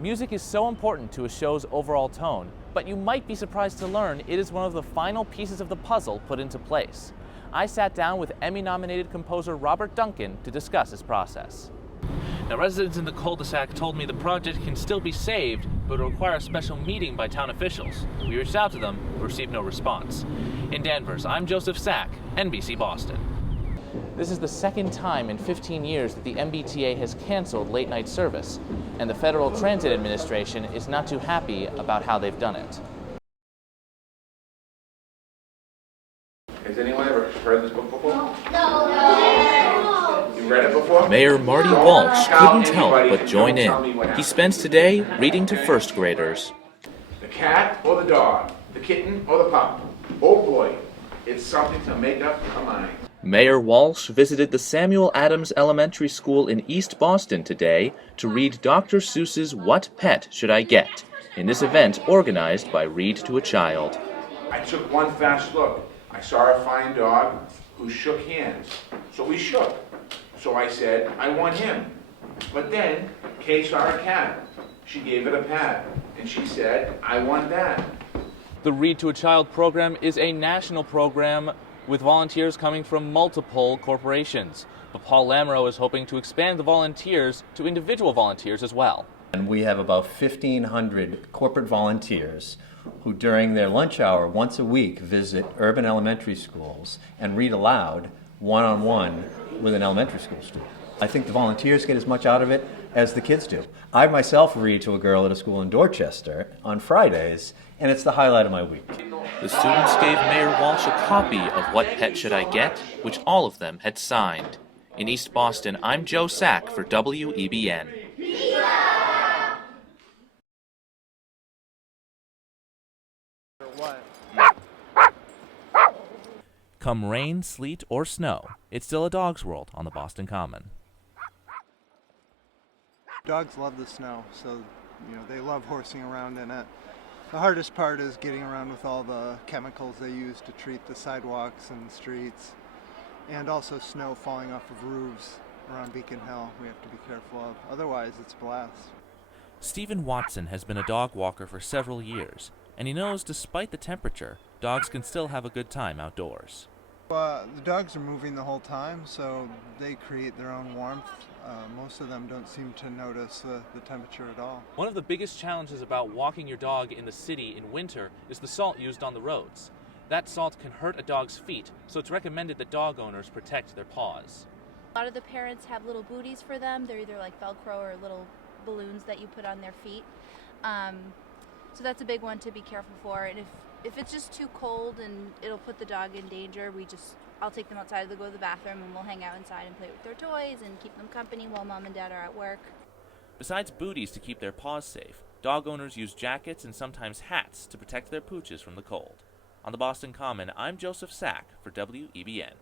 Music is so important to a show's overall tone, but you might be surprised to learn it is one of the final pieces of the puzzle put into place. I sat down with Emmy-nominated composer Robert Duncan to discuss his process. Now, residents in the cul-de-sac told me the project can still be saved, but will require a special meeting by town officials. We reached out to them, but received no response. In Danvers, I'm Joseph Sack, NBC Boston. This is the second time in 15 years that the MBTA has canceled late-night service, and the Federal Transit Administration is not too happy about how they've done it. Has anyone ever heard this book before? No. You read it before? Mayor Marty Walsh couldn't help but join in. He spends today reading to first graders. The cat or the dog? The kitten or the pup? Oh boy, it's something to make up your mind. Mayor Walsh visited the Samuel Adams Elementary School in East Boston today to read Dr. Seuss's What Pet Should I Get? In this event organized by Read to a Child. I took one fast look. I saw a fine dog who shook hands. So we shook. So I said, I want him. But then Kay saw a cat. She gave it a pat. And she said, I want that. The Read to a Child program is a national program with volunteers coming from multiple corporations. But Paul Lamoureux is hoping to expand the volunteers to individual volunteers as well. And we have about 1,500 corporate volunteers who during their lunch hour once a week visit urban elementary schools and read aloud one-on-one with an elementary school student. I think the volunteers get as much out of it as the kids do. I myself read to a girl at a school in Dorchester on Fridays, and it's the highlight of my week. The students gave Mayor Walsh a copy of What Pet Should I Get?, which all of them had signed. In East Boston, I'm Joe Sack for WEBN. Come rain, sleet, or snow, it's still a dog's world on the Boston Common. Dogs love the snow, so they love horsing around in it. The hardest part is getting around with all the chemicals they use to treat the sidewalks and the streets, and also snow falling off of roofs around Beacon Hill we have to be careful of. Otherwise, it's a blast. Stephen Watson has been a dog walker for several years, and he knows despite the temperature, dogs can still have a good time outdoors. The dogs are moving the whole time, so they create their own warmth. Most of them don't seem to notice the temperature at all. One of the biggest challenges about walking your dog in the city in winter is the salt used on the roads. That salt can hurt a dog's feet, so it's recommended that dog owners protect their paws. A lot of the parents have little booties for them. They're either like Velcro or little balloons that you put on their feet. So that's a big one to be careful for. And if it's just too cold and it'll put the dog in danger, I'll take them outside to go to the bathroom and we'll hang out inside and play with their toys and keep them company while mom and dad are at work. Besides booties to keep their paws safe, dog owners use jackets and sometimes hats to protect their pooches from the cold. On the Boston Common, I'm Joseph Sack for WEBN.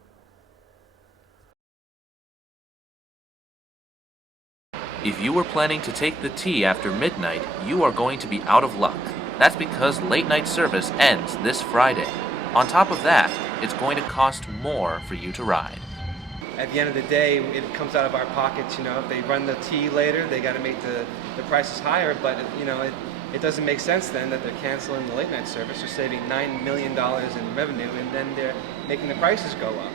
If you were planning to take the T after midnight, you are going to be out of luck. That's because late-night service ends this Friday. On top of that, it's going to cost more for you to ride. At the end of the day, it comes out of our pockets. If they run the T later, they got to make the prices higher, but it doesn't make sense then that they're canceling the late-night service. They're saving $9 million in revenue, and then they're making the prices go up.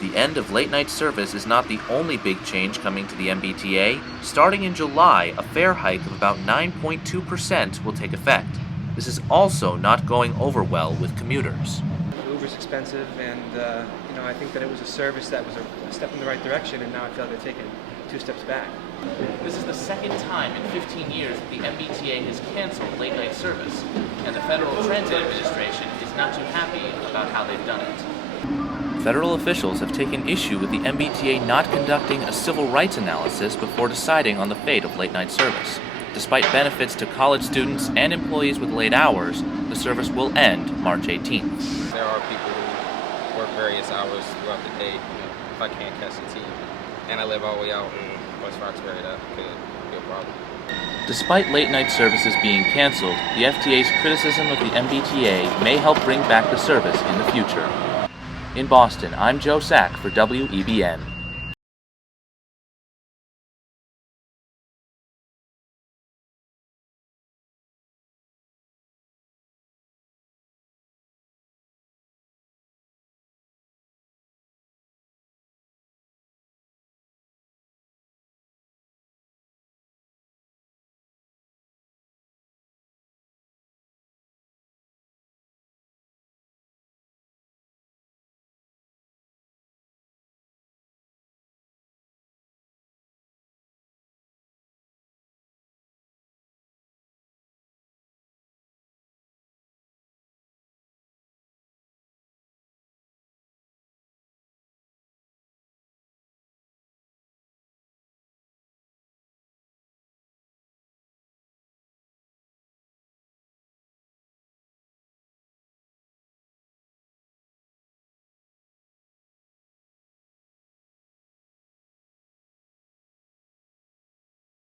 The end of late-night service is not the only big change coming to the MBTA. Starting in July, a fare hike of about 9.2% will take effect. This is also not going over well with commuters. Uber's expensive, and I think that it was a service that was a step in the right direction, and now I feel like they're taking 2 steps back. This is the second time in 15 years that the MBTA has canceled late-night service, and the Federal Transit Administration is not too happy about how they've done it. Federal officials have taken issue with the MBTA not conducting a civil rights analysis before deciding on the fate of late-night service. Despite benefits to college students and employees with late hours, the service will end March 18th. There are people who work various hours throughout the day if I can't catch the T. And I live all the way out in West Roxbury, that could be a problem. Despite late-night services being canceled, the FTA's criticism of the MBTA may help bring back the service in the future. In Boston, I'm Joe Sack for WEBN.